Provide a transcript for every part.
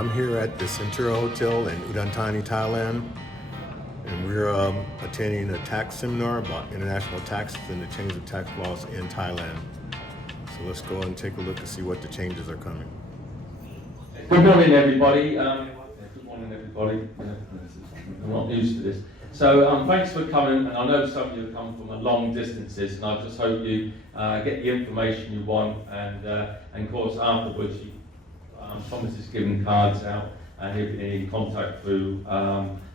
I'm here at the Centura Hotel in Udon, Thailand, and we're attending a tax seminar about international taxes and the change of tax laws in Thailand. So let's go and take a look to see what the changes are coming. Good morning, everybody. Good morning, everybody. I'm not used to this. So thanks for coming, and I know some of you have come from long distances, and I just hope you get the information you want, and of course afterwards, Thomas is giving cards out, and he'll be in contact through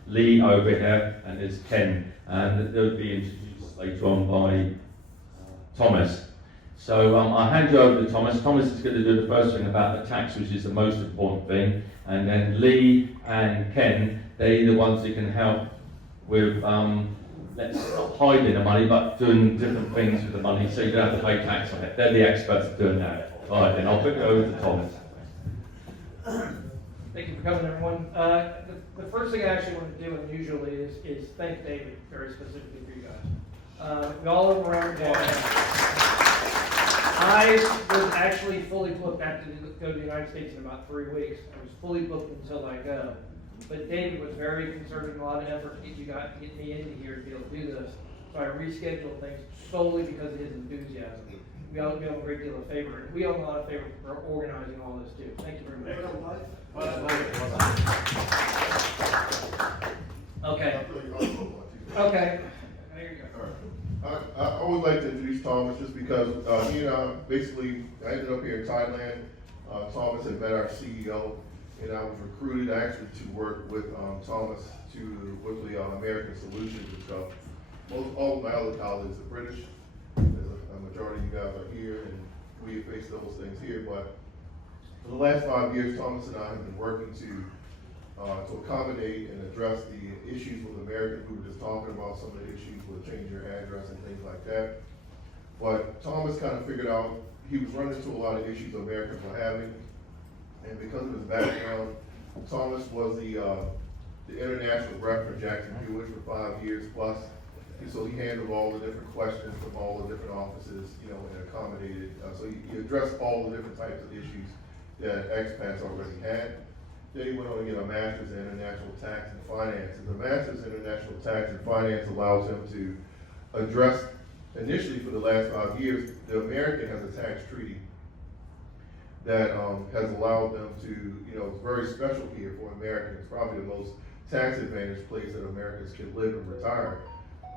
Lee over here, and there's Ken, and they'll be introduced later on by Thomas. So I'll hand you over to Thomas. Thomas is going to do the first thing about the tax, which is the most important thing, and then Lee and Ken, they're the ones who can help with, let's not hiding the money, but doing different things with the money, so you don't have to pay tax on it. They're the experts at doing that. All right, then I'll put it over to Thomas. Thank you for coming, everyone. The first thing I actually want to do unusually is thank David very specifically for you guys. We all look around and I was actually fully booked. I have to go to the United States in about 3 weeks. I was fully booked until I go. But David was very concerted, a lot of effort to get me into here to be able to do this. So I rescheduled things solely because of his enthusiasm. We owe him a great deal of favor, and we owe him a lot of favor for organizing all this too. Thank you very much. Okay. Okay. There you go. I always like to introduce Thomas just because he and I ended up here in Thailand. Thomas had met our CEO, and I was recruited actually to work with Thomas with the American Solutions and stuff. All of my other colleagues are British. A majority of you guys are here, and we face those things here. But for the last 5 years, Thomas and I have been working to accommodate and address the issues with Americans. We were just talking about some of the issues with change your address and things like that. But Thomas kind of figured out he was running into a lot of issues Americans were having, and because of his background, Thomas was the international rep for Jackson Hewitt for 5 years plus. And so he handled all the different questions from all the different offices, and accommodated. So he addressed all the different types of issues that expats already had. Then he went on to get a master's in international tax and finance. And the master's in international tax and finance allows him to address, initially for the last 5 years, the American has a tax treaty that has allowed them to, it's very special here for Americans. It's probably the most tax advantaged place that Americans can live and retire.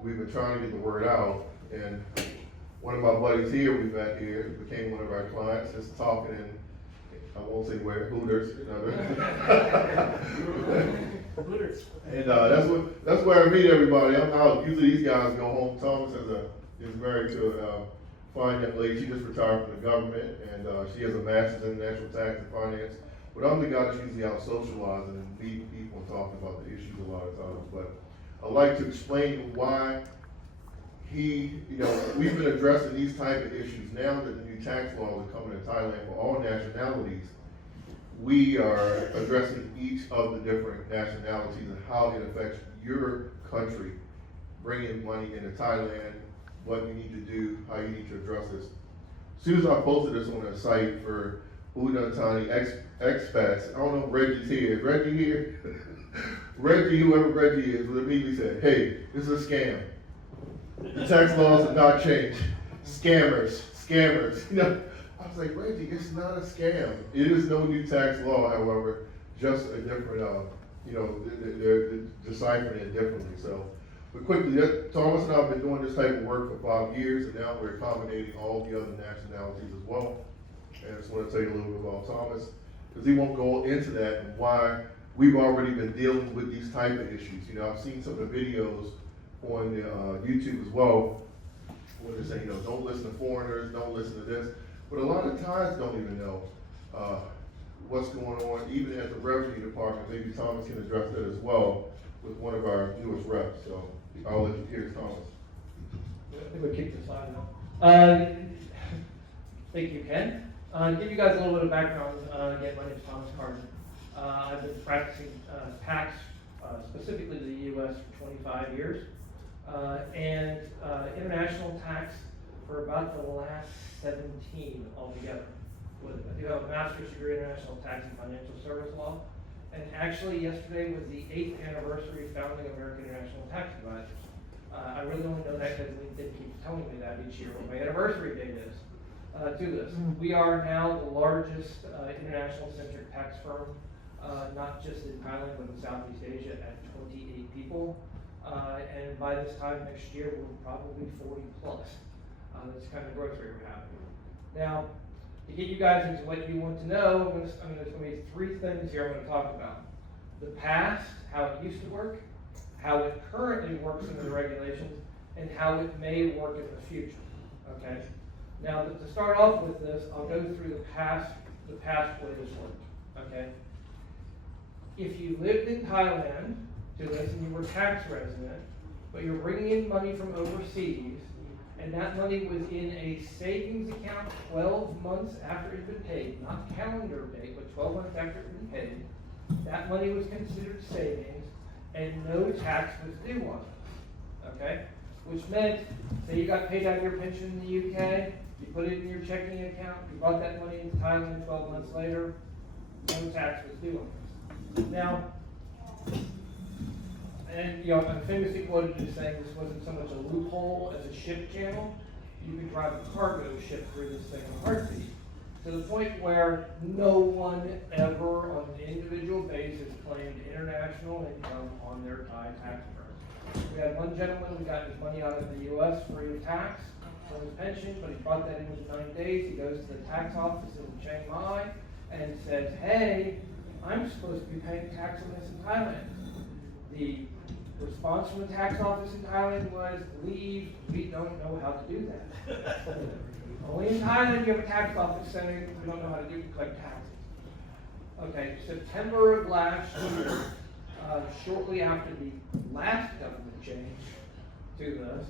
We've been trying to get the word out, and one of my buddies here we met here became one of our clients, just talking in, I won't say where, Hooters. Hooters. And that's where I meet everybody. I'm out. Usually these guys go home. Thomas is married to a fine young lady. She just retired from the government, and she has a master's in international tax and finance. But I'm the guy that's usually out socializing and meeting people and talking about the issues a lot of times. But I like to explain why we've been addressing these type of issues. Now that the new tax laws are coming in Thailand for all nationalities, we are addressing each of the different nationalities and how it affects your country, bringing money into Thailand, what you need to do, how you need to address this. As soon as I posted this on the site for Udon Thani expats, I don't know if Reggie's here. Is Reggie here? Reggie, whoever Reggie is, would immediately say, hey, this is a scam. The tax laws have not changed. Scammers. I was like, Reggie, it's not a scam. It is no new tax law, however, just a different, they're deciphering it differently. So, but quickly, Thomas and I have been doing this type of work for 5 years, and now we're accommodating all the other nationalities as well. And I just want to tell you a little bit about Thomas, because he won't go into that and why we've already been dealing with these type of issues. I've seen some of the videos on YouTube as well, where they're saying, don't listen to foreigners, don't listen to this. But a lot of Thais don't even know what's going on, even at the revenue department. Maybe Thomas can address that as well with one of our newest reps. So I'll let you hear Thomas. I think we kicked this aside now. Thank you, Ken. To give you guys a little bit of background, again, my name is Thomas Carden. I've been practicing tax, specifically to the U.S. for 25 years, and international tax for about the last 17 altogether. I do have a master's degree in international tax and financial service law, And actually, yesterday was the 8th anniversary of founding American International Tax Advisors. I really only know that because LinkedIn keeps telling me that each year what my anniversary date is to this. We are now the largest international centric tax firm, not just in Thailand, but in Southeast Asia at 28 people. And by this time next year, we're probably 40 plus. That's the kind of growth rate we're having. Now, to get you guys into what you want to know, there's going to be three things here I'm going to talk about. The past, how it used to work, how it currently works under the regulations, and how it may work in the future, okay? Now, to start off with this, I'll go through the past way this worked, okay? If you lived in Thailand, to this, and you were a tax resident, but you're bringing in money from overseas, and that money was in a savings account 12 months after it had been paid, not calendar date, but 12 months after it had been paid, that money was considered savings, and no tax was due on it, okay? Which meant, say you got paid out of your pension in the UK, you put it in your checking account, you brought that money into Thailand 12 months later, no tax was due on this. Now, and you know, I'm famously quoted as saying this wasn't so much a loophole as a ship channel. You could drive a cargo ship through this thing in a heartbeat. To the point where no one ever on an individual basis claimed international income on their Thai tax returns. We had one gentleman who got his money out of the US free of tax from his pension, but he brought that in within 9 days. He goes to the tax office in Chiang Mai and says, hey, I'm supposed to be paying tax on this in Thailand. The response from the tax office in Thailand was, leave, we don't know how to do that. Only in Thailand you have a tax office saying we don't know how to collect taxes. Okay, September of last year, shortly after the last government change to this,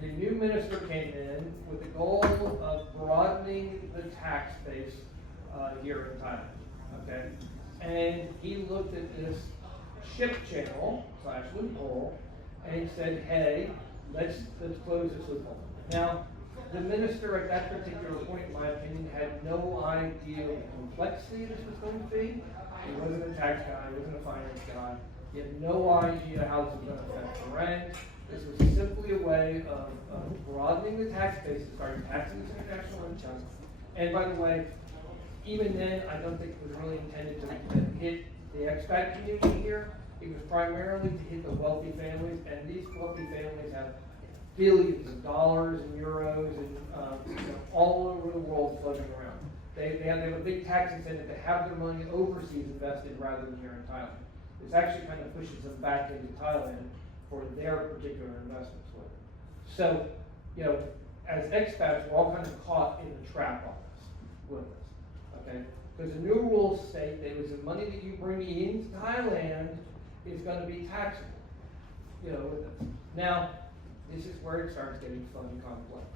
the new minister came in with the goal of broadening the tax base here in Thailand. Okay, and he looked at this ship channel / loophole, and he said, hey, let's close this loophole. Now, the minister at that particular point, in my opinion, had no idea the complexity this was going to be. He wasn't a tax guy, he wasn't a finance guy. He had no idea how this was going to affect the rent. This was simply a way of broadening the tax base and starting taxing this international income. And by the way, even then, I don't think it was really intended to hit the expat community here. It was primarily to hit the wealthy families, and these wealthy families have billions of dollars and euros and all over the world floating around. They have a big tax incentive to have their money overseas invested rather than here in Thailand. This actually kind of pushes them back into Thailand for their particular investments with it. So, you know, as expats, we're all kind of caught in the trap on this, with this, okay? Because the new rules state that it was the money that you bring into Thailand is going to be taxable, you know, with this. Now, this is where it starts getting fun and complex,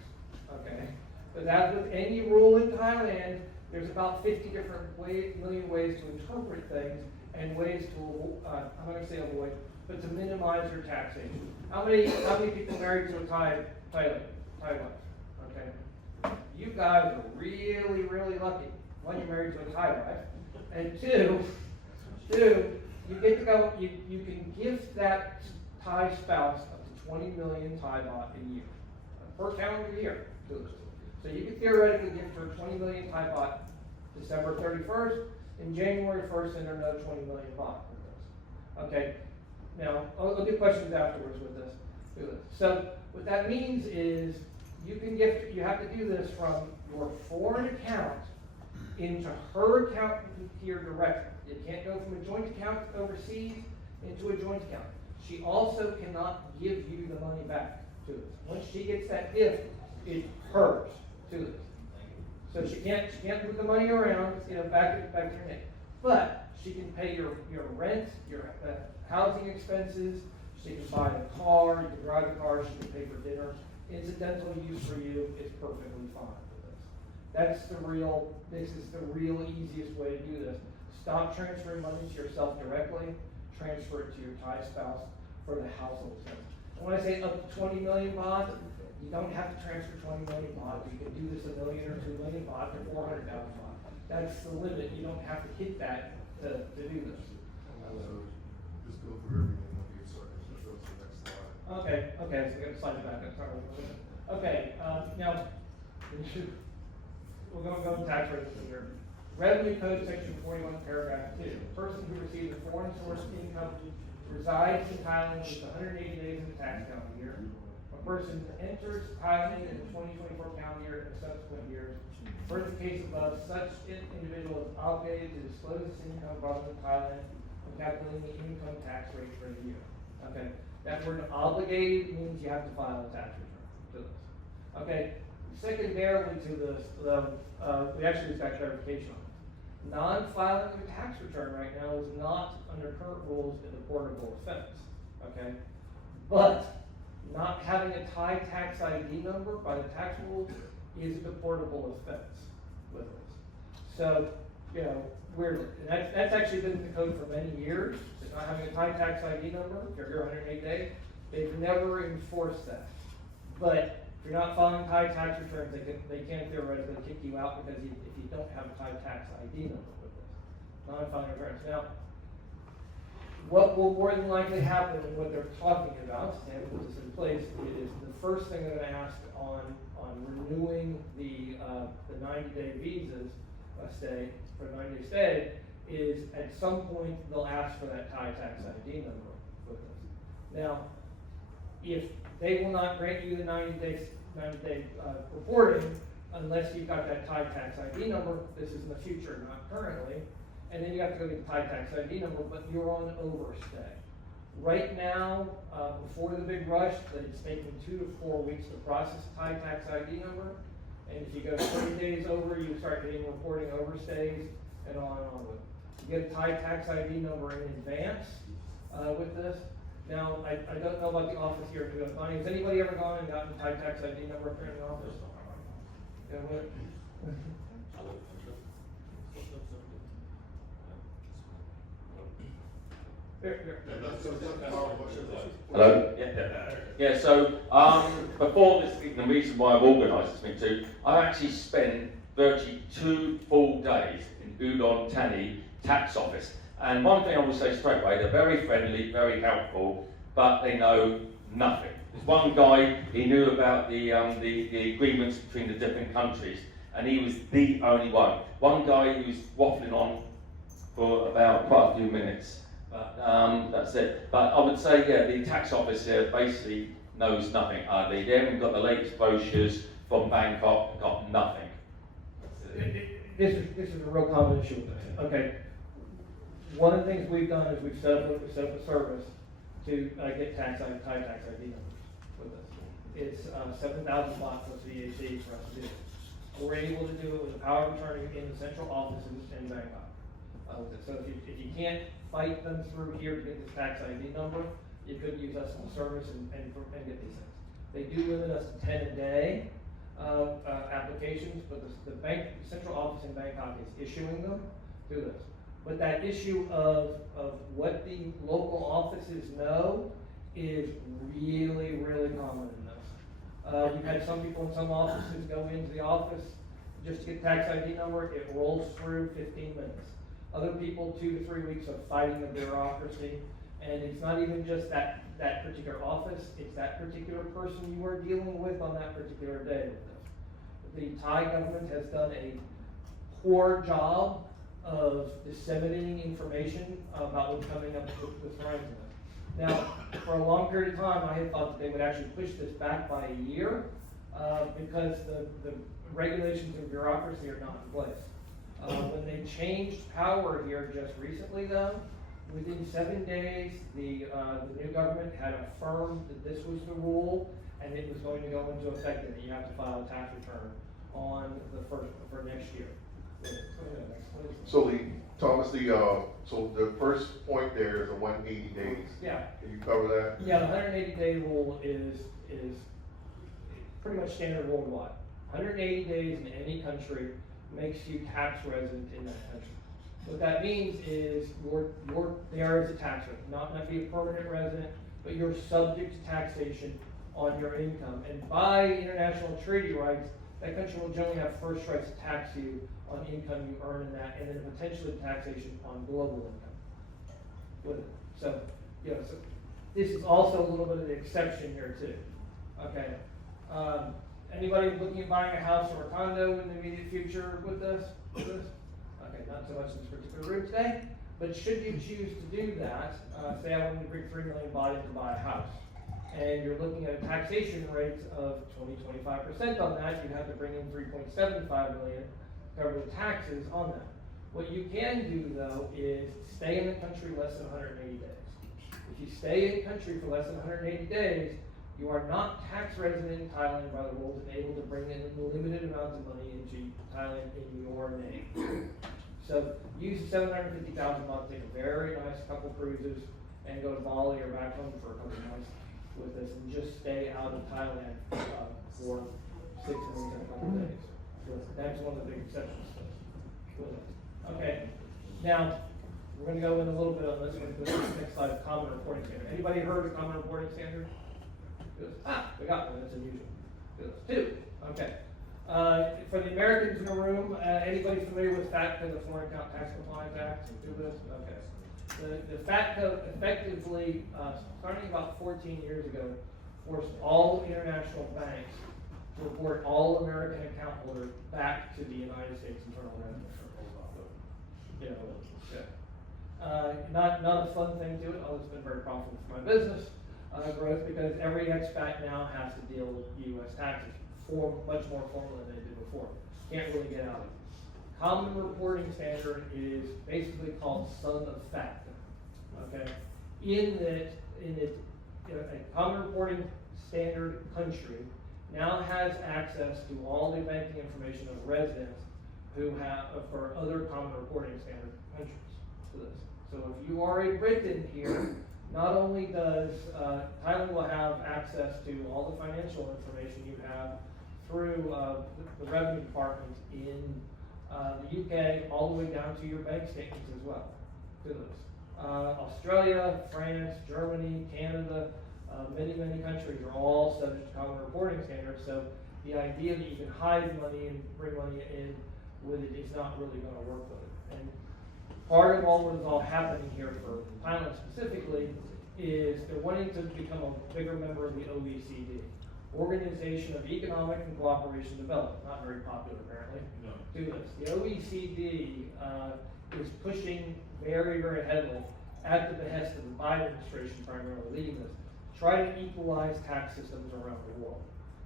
okay? But as with any rule in Thailand, there's about 50 different million ways to interpret things and ways to, I'm not going to say avoid, but to minimize your taxation. How many people married to a Thai wife? Okay, you guys are really, really lucky. One, you're married to a Thai wife, and two, you get to go. You can gift that Thai spouse up to 20 million Thai baht a year per calendar year. So you could theoretically gift her 20 million Thai baht December 31st, and January 1st send her another 20 million baht with this. Okay. Now, I'll get questions afterwards with this. So what that means is you can gift, you have to do this from your foreign account into her account here directly. It can't go from a joint account overseas into a joint account. She also cannot give you the money back to us. Once she gets that gift, it's hers to us. So she can't move the money around, you know, back to your name. But she can pay your rent, your housing expenses. She can buy a car, you can drive a car, she can pay for dinner. Incidental use for you is perfectly fine for this. This is the real easiest way to do this. Stop transferring money to yourself directly, transfer it to your Thai spouse for the household expense. And when I say up to 20 million baht, you don't have to transfer 20 million baht. You can do this 1 million or 2 million baht or 400,000 baht. That's the limit. You don't have to hit that to do this. So just go through everything on here, so I can just go to the next slide. Okay, so we got to slide it back, I'm sorry. Okay, now, we're gonna go to tax rates here. Revenue Code Section 41, paragraph 2. A person who receives a foreign source income resides in Thailand within 180 days of the tax calendar year. A person enters Thailand in the 2024 calendar year and subsequent years. For the case above, such individual is obligated to disclose his income brought into Thailand when calculating the income tax rate for the year. Okay, that word obligated means you have to file a tax return to this. Okay, secondarily to this, we actually just got clarification on it. Non-filing of a tax return right now is not under current rules a deportable offense. Okay, but not having a Thai tax ID number by the tax rules is a deportable offense with this. So, you know, weirdly, and that's actually been in the code for many years, is not having a Thai tax ID number, if you're here 108 days, they've never enforced that. But if you're not filing Thai tax returns, they can theoretically kick you out because if you don't have a Thai tax ID number with this, non-filing returns. Now, what will more than likely happen and what they're talking about, and put this in place, is the first thing they're going to ask on renewing the 90-day visas stay, for a 90-day stay, is at some point they'll ask for that Thai tax ID number with this. Now, if they will not grant you the 90-day reporting unless you've got that Thai tax ID number, this is in the future, not currently, and then you have to go get the Thai tax ID number, but you're on overstay. Right now, before the big rush, that it's taking 2 to 4 weeks to process a Thai tax ID number, and if you go 30 days over, you start getting reporting overstays, and on with it. You get a Thai tax ID number in advance with this. Now, I don't know about the office here in Udon, Thani. Has anybody ever gone and gotten a Thai tax ID number up here in the office? Yeah, what? Here. Hello? Yeah, so before this, the reason why I've organised this meeting, I've actually spent virtually 2 full days in Udon Thani tax office. And one thing I will say straight away, they're very friendly, very helpful, but they know nothing. There's one guy, he knew about the agreements between the different countries, and he was the only one. One guy who was waffling on for about quite a few minutes. But that's it. But I would say, yeah, the tax office here basically knows nothing hardly. They haven't got the latest brochures from Bangkok, got nothing. This is a real common issue with this. Okay. One of the things we've done is we've set up a service to get Thai tax ID numbers with us. It's 7,000 baht plus VAT for us to do it. We're able to do it with a power of attorney in the central office in Bangkok. So if you can't fight them through here to get this tax ID number, you could use us in the service and get these things. They do limit us to 10 a day applications, but the central office in Bangkok is issuing them through this. But that issue of what the local offices know is really, really common in this. We've had some people in some offices go into the office just to get tax ID number, it rolls through 15 minutes. Other people, 2 to 3 weeks of fighting the bureaucracy, and it's not even just that particular office, it's that particular person you are dealing with on that particular day with this. The Thai government has done a poor job of disseminating information about what's coming up with crimes in this. Now, for a long period of time, I had thought that they would actually push this back by a year because the regulations and bureaucracy are not in place. When they changed power here just recently, though, within 7 days, the new government had affirmed that this was the rule, and it was going to go into effect, and that you have to file a tax return on the first for next year. So so the first point there is the 180 days. Yeah. Can you cover that? Yeah, the 180-day rule is pretty much standard worldwide. 180 days in any country makes you tax resident in that country. What that means is you're there as a tax resident, not be a permanent resident, but you're subject to taxation on your income. And by international treaty rights, that country will generally have first rights to tax you on income you earn in that, and then potentially taxation on global income. with it. So, you know, so this is also a little bit of the exception here too. Okay. Anybody looking at buying a house or a condo in the immediate future with this? Okay, not so much in this particular room today, but should you choose to do that, say I wanted to bring $3 million to buy a house, and you're looking at a taxation rate of 25% on that, you have to bring in $3.75 million to cover the taxes on that. What you can do though is stay in the country less than 180 days. If you stay in the country for less than 180 days, you are not tax resident in Thailand by the rules and able to bring in limited amounts of money into Thailand in your name. So use $750,000 bucks, take a very nice couple cruises, and go to Bali or back home for a couple of months with this, and just stay out of Thailand for 6 months and a couple of days. So that's one of the big exceptions to this. Okay, now we're going to go in a little bit on this one. This is the next slide, common reporting standard. Anybody heard of common reporting standard? Good. We got one. That's unusual. Good. 2. Okay. For the Americans in the room, anybody familiar with FATCA, the Foreign Account Tax Compliance Act? Do this? Okay. The FATCA effectively, starting about 14 years ago, forced all international banks to report all American account holders back to the United States Internal Revenue Service. You know, yeah. Not a fun thing to it, although it's been very profitable for my business growth, because every expat now has to deal with U.S. taxes much more formal than they did before. Can't really get out of it. Common reporting standard is basically called son of FATCA. Okay, in that a common reporting standard country now has access to all the banking information of residents who have for other common reporting standard countries to this. So if you are a Briton here, not only does Thailand will have access to all the financial information you have through the revenue department in the UK, all the way down to your bank statements as well. To this. Australia, France, Germany, Canada, many countries are all subject to common reporting standards. So the idea that you can hide money and bring money in with it is not really going to work with it. And part of what is all happening here for Thailand specifically is they're wanting to become a bigger member of the OECD, Organization of Economic and Cooperation Development. Not very popular apparently. No. Do this. The OECD is pushing very heavily at the behest of the Biden administration, primarily leading this, try to equalize tax systems around the world.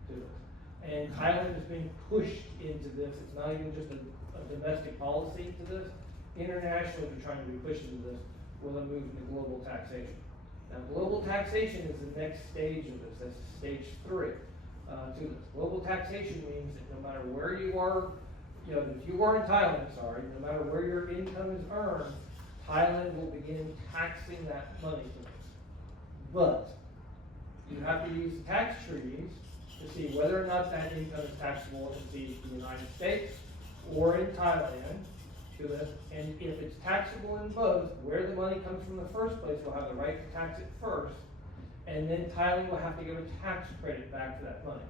Do this. And Thailand is being pushed into this. It's not even just a domestic policy to this. Internationally, they're trying to be pushed into this with a move into global taxation. Now, global taxation is the next stage of this. That's stage 3 to this. Global taxation means that no matter where you are, you know, if you are in Thailand, no matter where your income is earned, Thailand will begin taxing that money to this. But you have to use tax treaties to see whether or not that income is taxable in the United States or in Thailand to this. And if it's taxable in both, where the money comes from in the first place, will have the right to tax it first, and then Thailand will have to give a tax credit back to that money.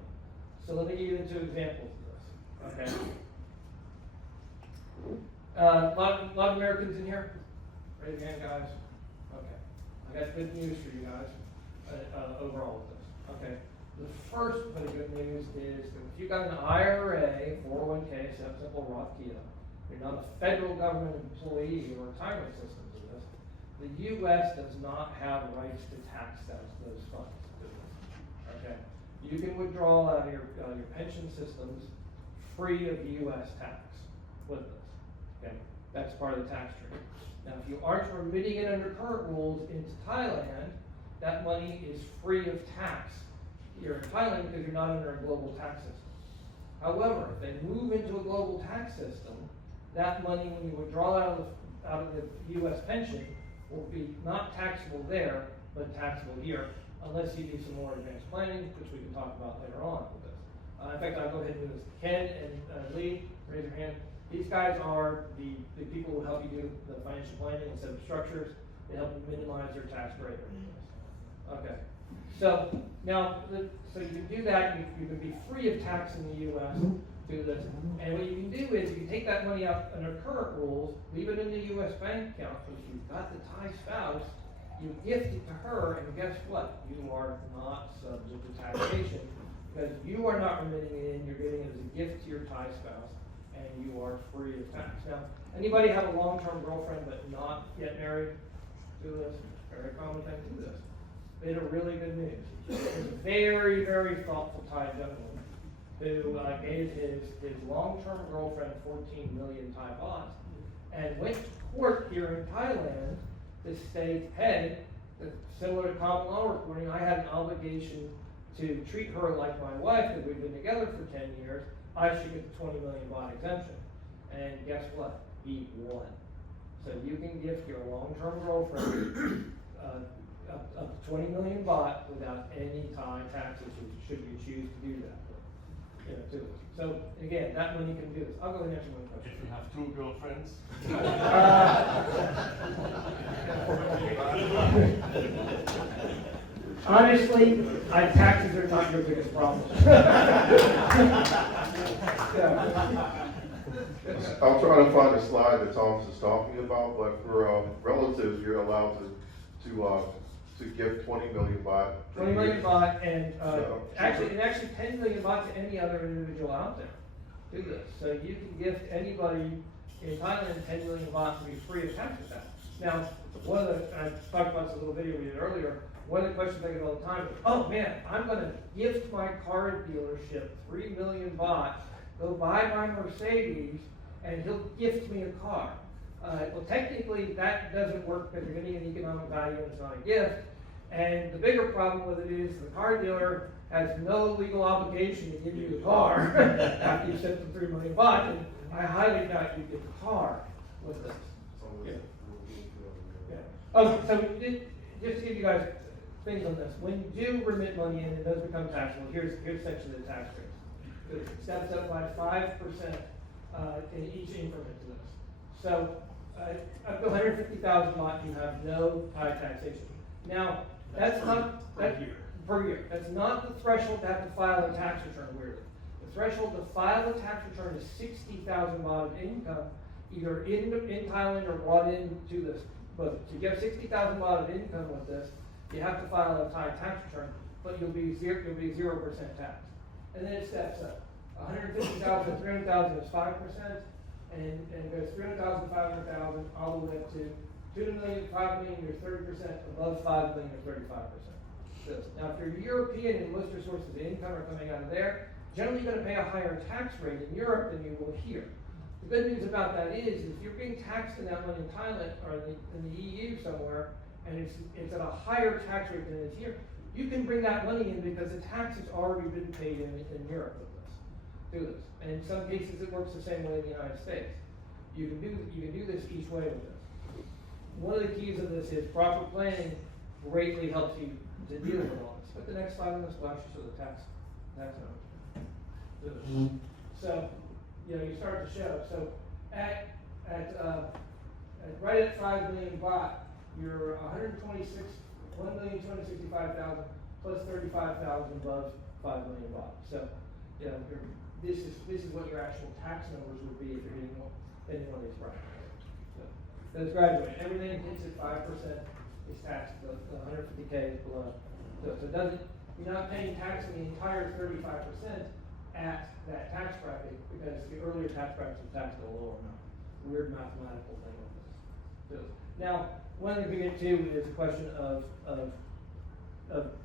So let me give you 2 examples of this. Okay. A lot of Americans in here? Raise your hand, guys. Okay. I got good news for you guys overall with this. Okay. The first bit of good news is that if you've got an IRA, 401k, simple Roth IRA, you're not a federal government employee or retirement systems in this, the U.S. does not have rights to tax those funds. Okay. You can withdraw out of your pension systems free of U.S. tax with this. Okay, that's part of the tax treaty. Now, if you aren't remitting it under current rules into Thailand, that money is free of tax here in Thailand because you're not under a global tax system. However, if they move into a global tax system, that money, when you withdraw out of the U.S. pension, will be not taxable there, but taxable here, unless you do some more advanced planning, which we can talk about later on with this. In fact, I'll go ahead and do this. Ken and Lee, raise your hand. These guys are the people who help you do the financial planning and set up structures. They help you minimize your tax rate. Okay. So now, so you can do that. You can be free of tax in the U.S. do this. And what you can do is you can take that money out under current rules, leave it in the U.S. bank account, but if you've got the Thai spouse, you gift it to her, and guess what? You are not subject to taxation because you are not remitting it in, you're getting it as a gift to your Thai spouse, and you are free of tax. Now, anybody have a long-term girlfriend but not yet married? Do this. Very common thing to do this. Bit of really good news. There's a very, very thoughtful Thai gentleman who gave his long-term girlfriend 14 million Thai baht and went to court here in Thailand to state, hey, similar to common law reporting, I had an obligation to treat her like my wife because we've been together for 10 years. I should get the 20 million baht exemption. And guess what? He won. So you can gift your long-term girlfriend up to 20 million baht without any Thai taxes should you choose to do that. You know, too. So again, that money can do this. I'll go and answer one question. If you have 2 girlfriends? Honestly, taxes are not your biggest problem. I'm trying to find the slide that Thomas is talking about, but for relatives, you're allowed to give 20 million baht. 20 million baht and actually 10 million baht to any other individual out there. Do this. So you can gift anybody in Thailand 10 million baht to be free of tax with that. Now, I talked about this in a little video we did earlier. One of the questions I get all the time is, oh man, I'm going to gift my car dealership 3 million baht, go buy my Mercedes, and he'll gift me a car. Well, technically, that doesn't work because you're getting an economic value and it's not a gift. And the bigger problem with it is the car dealer has no legal obligation to give you the car after you sent them 3 million baht. And I highly doubt you get the car with this. Yeah. Yeah. Oh, so just to give you guys things on this. When you do remit money in, it does become taxable. Here's section of the tax rate. It steps up by 5% in each increment to this. So up to 150,000 baht, you have no Thai taxation. Now, that's not per year. That's not the threshold to have to file a tax return. Weirdly, the threshold to file a tax return is 60,000 baht of income, either in Thailand or brought into this. But to get 60,000 baht of income with this, you have to file a Thai tax return, but you'll be 0% tax. And then it steps up. 150,000 to 300,000 is 5%, and it goes 300,000, 500,000, all the way up to 2 million, 5 million, you're 30%, above 5 million, you're 35%. So, now, if you're European and most of your sources of income are coming out of there, generally you're going to pay a higher tax rate in Europe than you will here. The good news about that is, if you're being taxed in that money in Thailand or in the EU somewhere, and it's at a higher tax rate than it is here, you can bring that money in because the tax has already been paid in Europe with this. Do this. And in some cases it works the same way in the United States. You can do this each way with this. One of the keys of this is proper planning greatly helps you to deal with all this. Put the next slide on this will actually show the tax numbers. So, you start to show. So at right at 5 million baht, you're 1,265,000 plus 35,000 above 5 million baht. So, this is what your actual tax numbers would be if you're getting any one of these brackets. So that's graduating. Everything hits at 5% is taxed. The 150K is below. So it doesn't. You're not paying tax on the entire 35% at that tax bracket because the earlier tax brackets are taxed at a lower amount. Weird mathematical thing with this. So, now, one thing we get to is a question of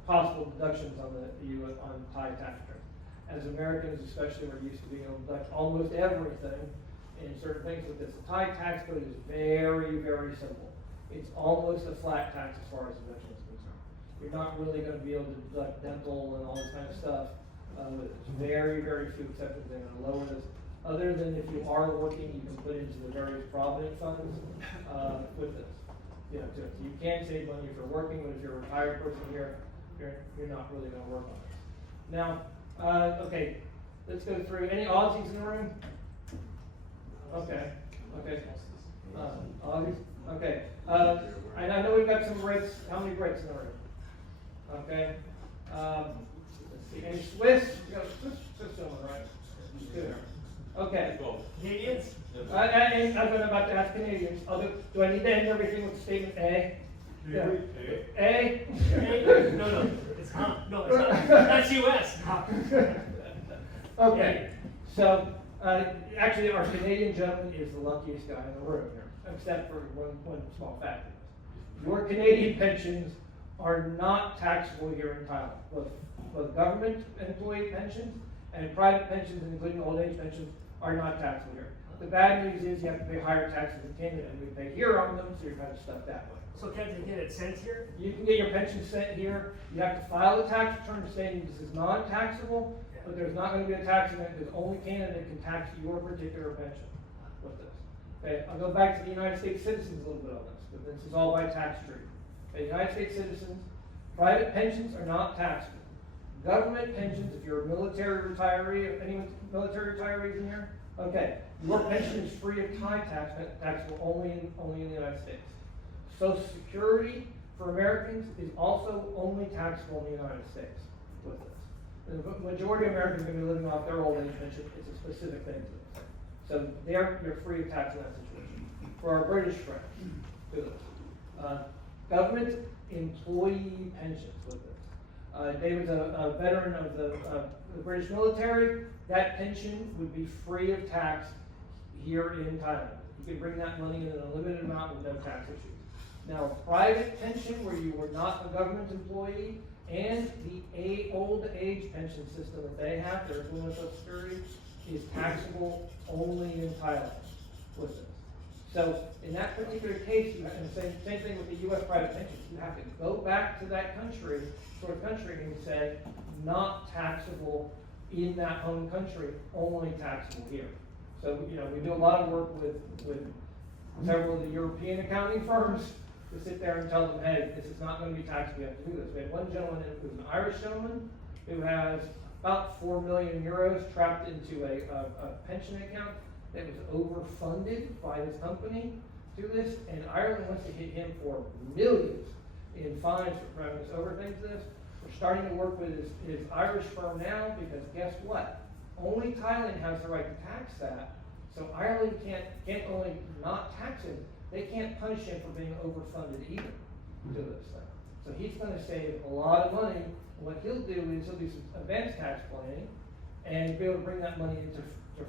possible deductions on on Thai tax returns. As Americans, especially, we're used to being able to deduct almost everything in certain things with this. The Thai tax code is very, very simple. It's almost a flat tax as far as deduction is concerned. You're not really going to be able to deduct dental and all this kind of stuff. There's very, very few exceptions. They're going to lower this. Other than if you are working, you can put into the various provident funds with this. So you can save money if you're working, but if you're a retired person here, you're not really going to work on this. Now, okay, let's go through. Any Aussies in the room? Okay. Aussies? Okay. And I know we've got some Brits. How many Brits in the room? Okay. Let's see. Any Swiss? You got a Swiss gentleman, right? Good. saying, as I'm about to ask Canadians, do I need to end everything with statement A? Yeah. A? No, it's not. No, it's not. That's US. Okay, so, actually, our Canadian gentleman is the luckiest guy in the room here, except for one small fact. Your Canadian pensions are not taxable here in Thailand. Both government employee pensions and private pensions, including old age pensions, are not taxable here. The bad news is you have to pay higher taxes in Canada, and we pay here on them, so you're kind of stuck that way. So can't they get it sent here? You can get your pension sent here. You have to file a tax return stating this is non-taxable, but there's not going to be a tax event because only Canada can tax your particular pension with this. Okay, I'll go back to the United States citizens a little bit on this, but this is all by tax treaty. Okay, United States citizens, private pensions are not taxable. Government pensions, if you're a military retiree, if anyone's military retirees in here, okay, your pension is free of Thai tax, taxable only in the United States. Social Security for Americans is also only taxable in the United States with this. The majority of Americans are going to be living off their old age pension. It's a specific thing to this. So you're free of tax in that situation. For our British friends, do this. Government employee pensions with this. David's a veteran of the British military. That pension would be free of tax here in Thailand. You can bring that money in an unlimited amount with no tax issues. Now, private pension where you were not a government employee and the old age pension system that they have, their Social Security, is taxable only in Thailand with this. So in that particular case, and same thing with the U.S. private pensions, you have to go back to that country, and say, not taxable in that home country, only taxable here. So, we do a lot of work with several of the European accounting firms to sit there and tell them, hey, this is not going to be taxable, you have to do this. We had one gentleman who was an Irish gentleman who has about 4 million euros trapped into a pension account that was overfunded by his company to this, and Ireland wants to hit him for millions in fines for having this overthink this. We're starting to work with his Irish firm now because guess what? Only Thailand has the right to tax that, so Ireland can't only not tax him, they can't punish him for being overfunded either to this thing. So he's going to save a lot of money. And what he'll do is he'll do some advanced tax planning and be able to bring that money into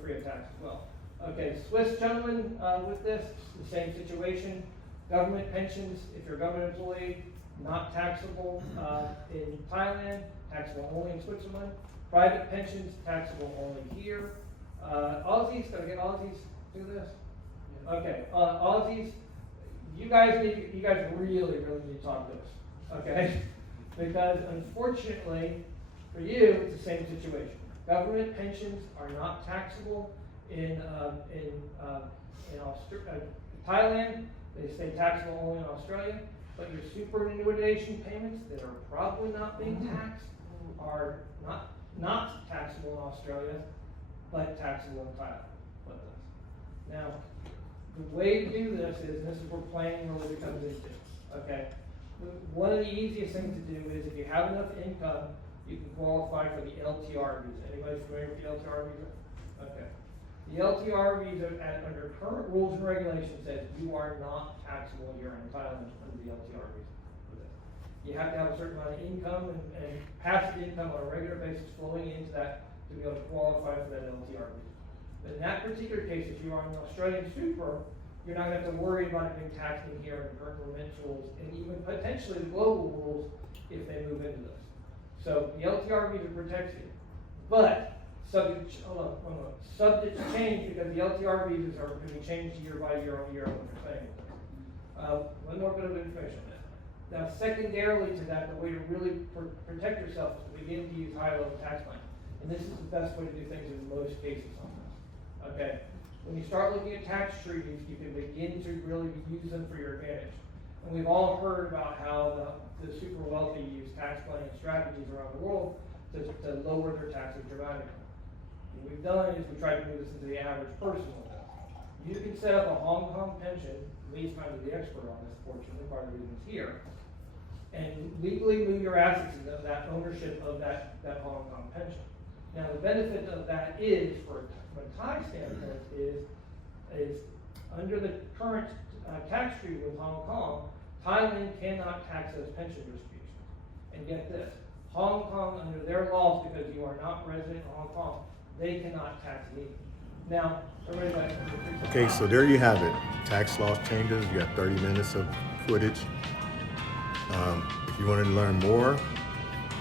free of tax as well. Okay, Swiss gentleman with this, the same situation. Government pensions, if you're a government employee, not taxable in Thailand, taxable only in Switzerland. Private pensions, taxable only here. Aussies, gotta get Aussies do this? Okay, Aussies, you guys really need to talk to us, okay? Because unfortunately, for you, it's the same situation. Government pensions are not taxable in Thailand. They stay taxable only in Australia. But your superannuation payments that are probably not being taxed are not taxable in Australia, but taxable in Thailand. Now, the way to do this is, and this is where planning really comes into, okay? One of the easiest things to do is if you have enough income, you can qualify for the LTR visa. Anybody familiar with the LTR visa? Okay. The LTR visa, under current rules and regulations, says you are not taxable here in Thailand under the LTR visa. You have to have a certain amount of income and passive income on a regular basis flowing into that to be able to qualify for that LTR visa. But in that particular case, if you are an Australian super, you're not going to have to worry about it being taxed in here under current remittance rules and even potentially the global rules if they move into this. So the LTR visa protects you, but subject to change because the LTR visas are going to be changed year by year on year on what they're saying. One more bit of information on that. Now, secondarily to that, the way to really protect yourself is to begin to use high-level tax planning. And this is the best way to do things in most cases on this. Okay? When you start looking at tax treaties, you can begin to really use them for your advantage. And we've all heard about how the super wealthy use tax planning strategies around the world to lower their taxes dramatically. What we've done is we tried to move this into the average person. You can set up a Hong Kong pension, Lee's kind of the expert on this, fortunately, part of the reason he's here, and legally move your assets into that ownership of that Hong Kong pension. Now, the benefit of that is, from a Thai standpoint, is Under the current tax treaty with Hong Kong, Thailand cannot tax those pension distributions. And get this, Hong Kong, under their laws, because you are not resident in Hong Kong, they cannot tax it either. Now, everybody got. Okay, so there you have it. Tax laws changes. You got 30 minutes of footage. If you want to learn more,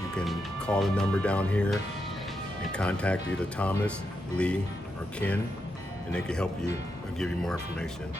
you can call the number down here and contact either Thomas, Lee, or Ken, and they can help you and give you more information.